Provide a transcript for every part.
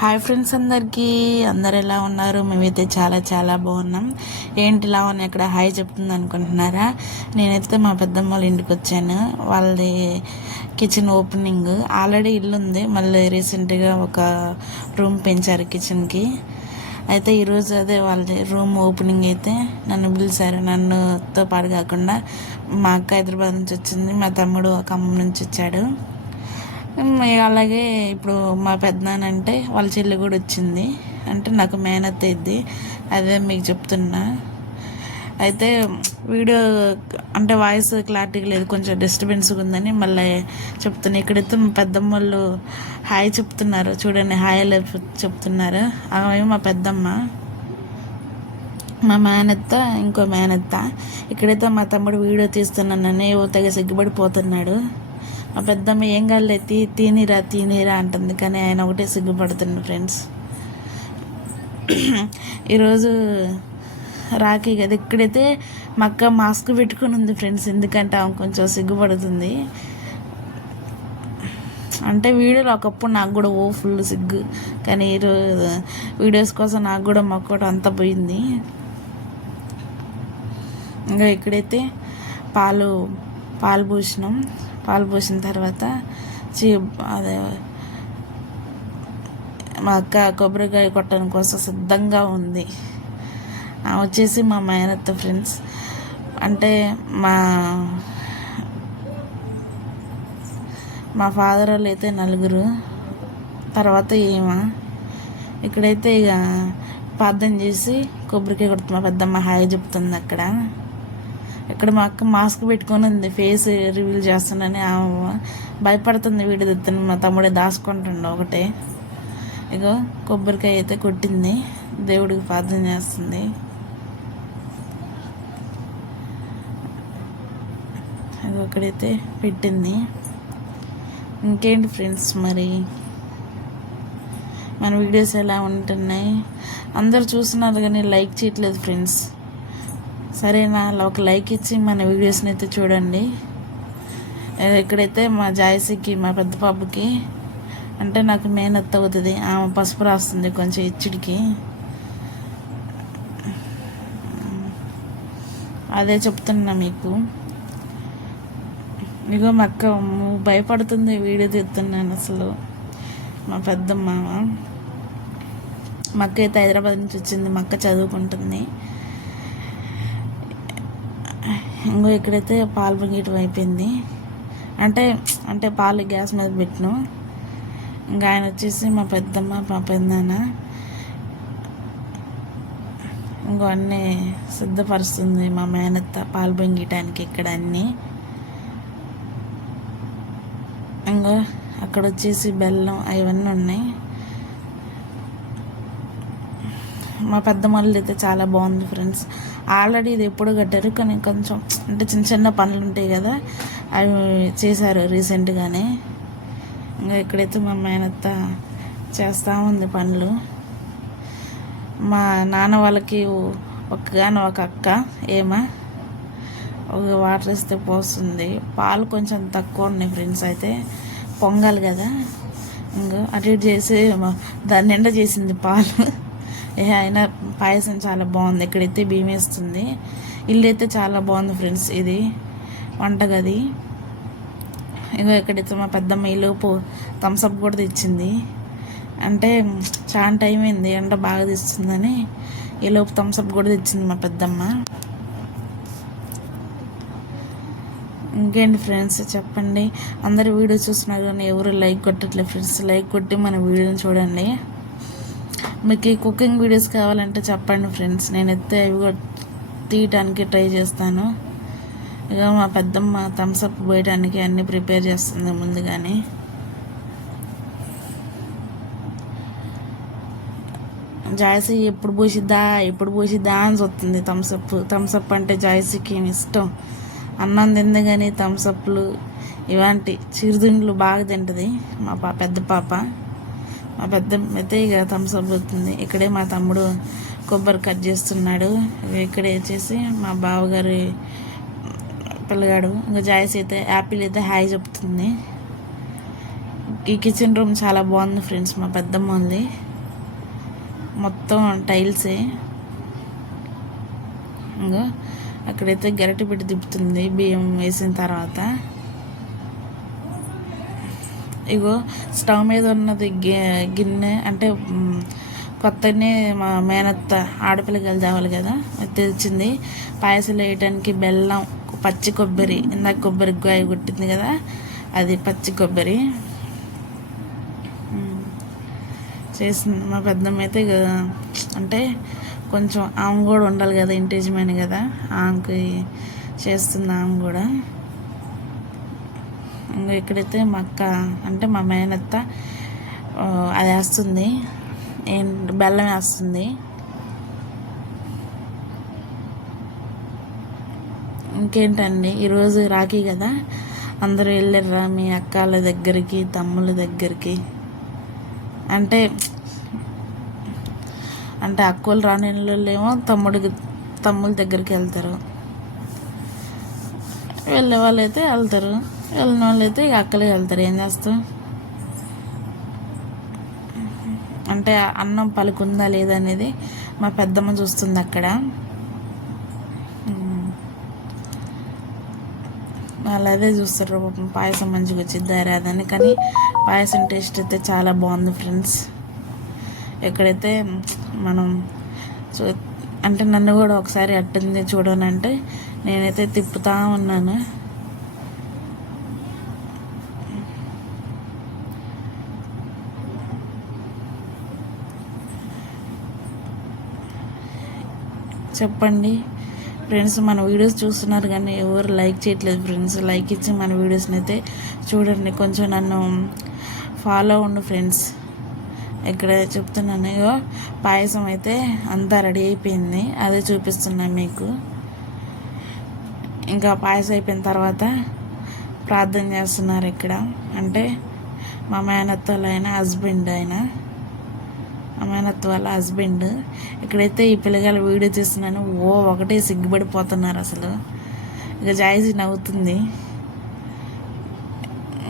Hi friends అందరికీ. అందరు ఎలా ఉన్నారు? మేమైతే చాలా చాలా బాగున్నాం. ఏంటి ఇలా ఉన్నాయి? ఇక్కడ హాయ్ చెప్తుంది అనుకుంటున్నారా? నేనైతే మా పెద్దమ్మ వాళ్ళ ఇంటికి వచ్చాను. వాళ్ళది కిచెన్ ఓపెనింగ్. ఆల్రెడీ ఇల్లు ఉంది. మళ్ళీ రీసెంట్గా ఒక రూమ్ పెంచారు కిచెన్కి. అయితే ఈరోజు అదే వాళ్ళది రూమ్ ఓపెనింగ్ అయితే నన్ను పిలిచారు. నన్నుతో పాటు కాకుండా మా అక్క హైదరాబాద్ నుంచి వచ్చింది. మా తమ్ముడు ఖమ్మం నుంచి వచ్చాడు. అలాగే ఇప్పుడు మా పెద్దనాన్న అంటే వాళ్ళ చెల్లి కూడా వచ్చింది. అంటే నాకు మేనత్త అయింది. అదే మీకు చెప్తున్నా. అయితే వీడియో అంటే వాయిస్ క్లారిటీగా లేదు. కొంచెం డిస్టర్బెన్స్గా ఉందని మళ్ళీ చెప్తున్నా. ఇక్కడైతే మా పెద్దమ్మ వాళ్ళు హాయ్ చెప్తున్నారు. చూడండి హాయ్ చెప్తున్నారు. ఆమె మా పెద్దమ్మ. మా మేనత్త ఇంకో మేనత్త. ఇక్కడైతే మా తమ్ముడు వీడియో తీస్తున్నానని ఓ తెగ సిగ్గుపడిపోతున్నాడు. ఆ పెద్దమ్మ ఏం కాదులే తీ తీనిరా తీనిరా అంటుంది. కానీ ఆయన ఒకటే సిగ్గుపడుతున్నాడు ఫ్రెండ్స్. ఈరోజు రాఖీ కదా ఇక్కడైతే మా అక్క మాస్క్ పెట్టుకుని ఉంది ఫ్రెండ్స్. ఎందుకంటే ఆమె కొంచెం సిగ్గుపడుతుంది. అంటే వీడియోలో ఒకప్పుడు నాకు కూడా ఓ ఫుల్ సిగ్గు. కానీ ఈరోజు వీడియోస్ కోసం నాకు కూడా మక్కోట అంతా పోయింది. ఇంకా ఇక్కడైతే పాలు పాలు పోసినాం. పాలు పోసిన తర్వాత చీ అదే మా అక్క కొబ్బరికాయ కొట్టడం కోసం సిద్ధంగా ఉంది. వచ్చేసి మా మేనత్త ఫ్రెండ్స్. అంటే మా మా ఫాదర్ వాళ్ళు అయితే నలుగురు తర్వాత ఏమా ఇక్కడైతే ఇక ప్రార్థన చేసి కొబ్బరికాయ కొడుతున్నా పెద్దమ్మ హాయ్ చెప్తుంది అక్కడ. ఇక్కడ మా అక్క మాస్క్ పెట్టుకొని ఉంది ఫేస్ రివీల్ చేస్తున్నానని ఆమె భయపడుతుంది వీడిది తెత్తాను మా తమ్ముడే దాచుకుంటుండ ఒకటే. ఇగో కొబ్బరికాయ అయితే కొట్టింది దేవుడికి ప్రార్థన చేస్తుంది. ఇగో ఇక్కడైతే పెట్టింది. ఇంకేంటి ఫ్రెండ్స్ మరి? మన వీడియోస్ ఎలా ఉంటున్నాయి? అందరు చూస్తున్నారు కానీ లైక్ చేయట్లేదు ఫ్రెండ్స్. సరేనా? ఒక లైక్ ఇచ్చి మన వీడియోస్ని అయితే చూడండి. ఎక్కడైతే ఇక్కడైతే మా జాయసీకి మా పెద్ద పాపకి అంటే నాకు మేనత్త అవుతుంది. ఆమె పసుపు రాస్తుంది కొంచెం ఇచ్చిడికి. అదే చెప్తున్నా మీకు. ఇగో మా అక్క భయపడుతుంది వీడియో తీస్తున్నాను అసలు. మా పెద్దమ్మ. మా అక్క అయితే హైదరాబాద్ నుంచి వచ్చింది. మా అక్క చదువుకుంటుంది. ఇంకో ఇక్కడైతే పాలు పొంగేయటం అయిపోయింది. అంటే అంటే పాలు గ్యాస్ మీద పెట్టినాం. ఇంకా ఆయన వచ్చేసి మా పెద్దమ్మ మా పెద్దనాన్న ఇంకో అన్నీ సిద్ధపరుస్తుంది మా మేనత్త పాలు పొంగేయటానికి ఇక్కడ అన్నీ. ఇంకా అక్కడ వచ్చేసి బెల్లం అవన్నీ ఉన్నాయి. మా పెద్ద మళ్ళీ అయితే చాలా బాగుంది ఫ్రెండ్స్. ఆల్రెడీ ఇది ఎప్పుడు కట్టారు కానీ కొంచెం అంటే చిన్న చిన్న పనులు ఉంటాయి కదా అవి చేశారు రీసెంట్గానే ఇంకా ఇక్కడైతే మా మేనత్త చేస్తూ ఉంది పనులు. మా నాన్న వాళ్ళకి ఒక్కగాను ఒక అక్క ఏమా? ఒక వాటర్ ఇస్తే పోస్తుంది. పాలు కొంచెం తక్కువ ఉన్నాయి ఫ్రెండ్స్ అయితే పొంగాలి కదా. ఇంకా అటు ఇటు చేసి మా- దాని నిండా చేసింది పాలు. అయినా పాయసం చాలా బాగుంది. ఇక్కడైతే భీమేస్తుంది ఇల్లు అయితే చాలా బాగుంది ఫ్రెండ్స్ ఇది. వంటగది. ఇగో ఇక్కడైతే మా పెద్దమ్మ ఈలోపు థమ్స్అప్ కూడా తెచ్చింది. అంటే చాలా టైం అయింది. ఎండ బాగా తెస్తుందని ఈలోపు థమ్స్అప్ కూడా తెచ్చింది మా పెద్దమ్మ. ఇంకేంటి ఫ్రెండ్స్ చెప్పండి? అందరు వీడియో చూస్తున్నారు కానీ ఎవరు లైక్ కొట్టట్లేదు ఫ్రెండ్స్. లైక్ కొట్టి మన వీడియోని చూడండి. మీకు ఈ కుకింగ్ వీడియోస్ కావాలంటే చెప్పండి ఫ్రెండ్స్. నేను ఎత్తే అవి కూడా తీయటానికి ట్రై చేస్తాను. ఇక మా పెద్దమ్మ థమ్స్అప్ పోయడానికి అన్నీ ప్రిపేర్ చేస్తుంది ముందుగానే. జాయసీ ఎప్పుడు పోసిద్దా ఎప్పుడు పోసిద్దా అని చూస్తుంది థమ్స్అప్ థమ్స్అప్ అంటే జాయసీకి ఏమి ఇష్టం? అన్నం తింది కానీ థమ్స్అప్లు ఇలాంటి చిరుదిండ్లు బాగా తింటుంది మా పా పెద్ద పాప. మా పెద్ద అయితే ఇక థమ్స్అప్ అవుతుంది ఇక్కడే మా తమ్ముడు కొబ్బరి కట్ చేస్తున్నాడు. ఇక్కడే వచ్చేసి మా బావగారి పిల్లగాడు ఇంకా జాయస్ అయితే యాపిల్ అయితే హాయ్ చెప్తుంది. ఈ కిచెన్ రూమ్ చాలా బాగుంది ఫ్రెండ్స్ మా పెద్దమ్మ ఉంది. మొత్తం టైల్సే ఇంకా అక్కడైతే గరిటె పెట్టి తిప్పుతుంది బియ్యం వేసిన తర్వాత. ఇగో స్టవ్ మీద ఉన్నది గి- గిన్నె అంటే కొత్తనే మా మేనత్త ఆడపిల్లకి తేవాలి కదా తెచ్చింది పాయసం వేయటానికి బెల్లం పచ్చి కొబ్బరి ఇందాక కొబ్బరి గాయ కొట్టింది కదా అది పచ్చి కొబ్బరి. చేసింది మా పెద్దమ్మ అయితే ఇక అంటే కొంచెం ఆమె కూడా ఉండాలి కదా ఇంటేజ్మెంట్ కదా ఆమెకి చేస్తుంది ఆమె కూడా. ఇంకా ఇక్కడైతే మా అక్క అంటే మా మేనత్త అది వేస్తుంది. ఏంటి బెల్లం వేస్తుంది. ఇంకేంటండి? ఈరోజు రాఖీ కదా. అందరూ వెళ్ళారా మీ అక్కల దగ్గరికి తమ్ముళ్ళ దగ్గరికి? అంటే అంటే అక్కలు రాని ఏమో తమ్ముడికి తమ్ముళ్ళ దగ్గరికి వెళ్తారు. వెళ్ళే వాళ్ళు అయితే వెళ్తారు. వెళ్ళిన వాళ్ళు అయితే ఇక అక్కలే వెళ్తారు. ఏం చేస్తాం? అంటే అన్నం పలుకుందా లేదా అనేది మా పెద్దమ్మ చూస్తుంది అక్కడ. వాళ్ళు అదే చూస్తారు. పాపం పాయసం మంచిగా వచ్చిద్దా రాదని కానీ పాయసం టేస్ట్ అయితే చాలా బాగుంది ఫ్రెండ్స్. ఎక్కడైతే మనం అంటే నన్ను కూడా ఒకసారి అట్టింది చూడనంటే నేనైతే తిప్పుతా ఉన్నాను. చెప్పండి. ఫ్రెండ్స్ మన వీడియోస్ చూస్తున్నారు కానీ ఎవరు లైక్ చేయట్లేదు ఫ్రెండ్స్. లైక్ ఇచ్చి మన వీడియోస్ని అయితే చూడండి. కొంచెం నన్ను ఫాలో ఉండు ఫ్రెండ్స్. ఇక్కడ చెప్తున్నాను ఇగో పాయసం అయితే అంతా రెడీ అయిపోయింది. అదే చూపిస్తున్నాను మీకు. ఇంకా పాయసం అయిపోయిన తర్వాత ప్రార్థన చేస్తున్నారు ఇక్కడ. అంటే మా మేనత్తలు అయిన హస్బెండ్ అయినా. మా వాళ్ళ హస్బెండ్ ఇక్కడైతే ఈ పిల్లగాలు వీడియో తీస్తున్నాను ఓ ఒకటే సిగ్గుపడిపోతున్నారు అసలు. ఇక జాయిజీ నవ్వుతుంది.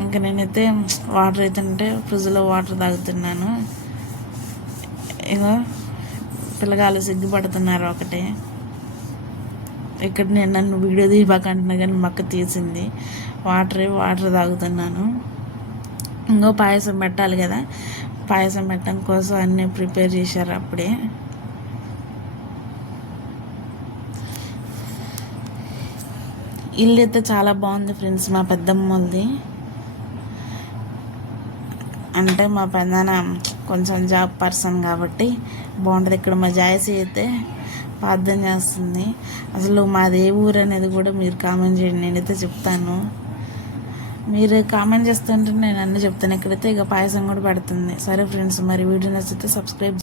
ఇంకా నేనైతే వాటర్ అయితే ఉంటే ఫ్రిడ్జ్లో వాటర్ తాగుతున్నాను. ఇక పిల్లగాలు సిగ్గుపడుతున్నారు ఒకటే. ఇక్కడ నేను నన్ను వీడియో తీయబాకంటున్నా కానీ మక్క తీసింది. వాటర్ వాటర్ తాగుతున్నాను. ఇంకో పాయసం పెట్టాలి కదా. పాయసం పెట్టడం కోసం అన్నీ ప్రిపేర్ చేశారు అప్పుడే. ఇల్లు అయితే చాలా బాగుంది ఫ్రెండ్స్ మా పెద్దమ్మది అంటే మా పెద్దన కొంచెం జాబ్ పర్సన్ కాబట్టి బాగుంటుంది. ఇక్కడ మా జాయసి అయితే ప్రార్థన చేస్తుంది. అసలు మాది ఏ ఊరు అనేది కూడా మీరు కామెంట్ చేయండి నేనైతే చెప్తాను. మీరు కామెంట్ చేస్తుంటే నేను అన్నీ చెప్తాను. ఇక్కడైతే ఇక పాయసం కూడా పడుతుంది. సరే ఫ్రెండ్స్ మరి వీడియో నచ్చితే సబ్స్క్రైబ్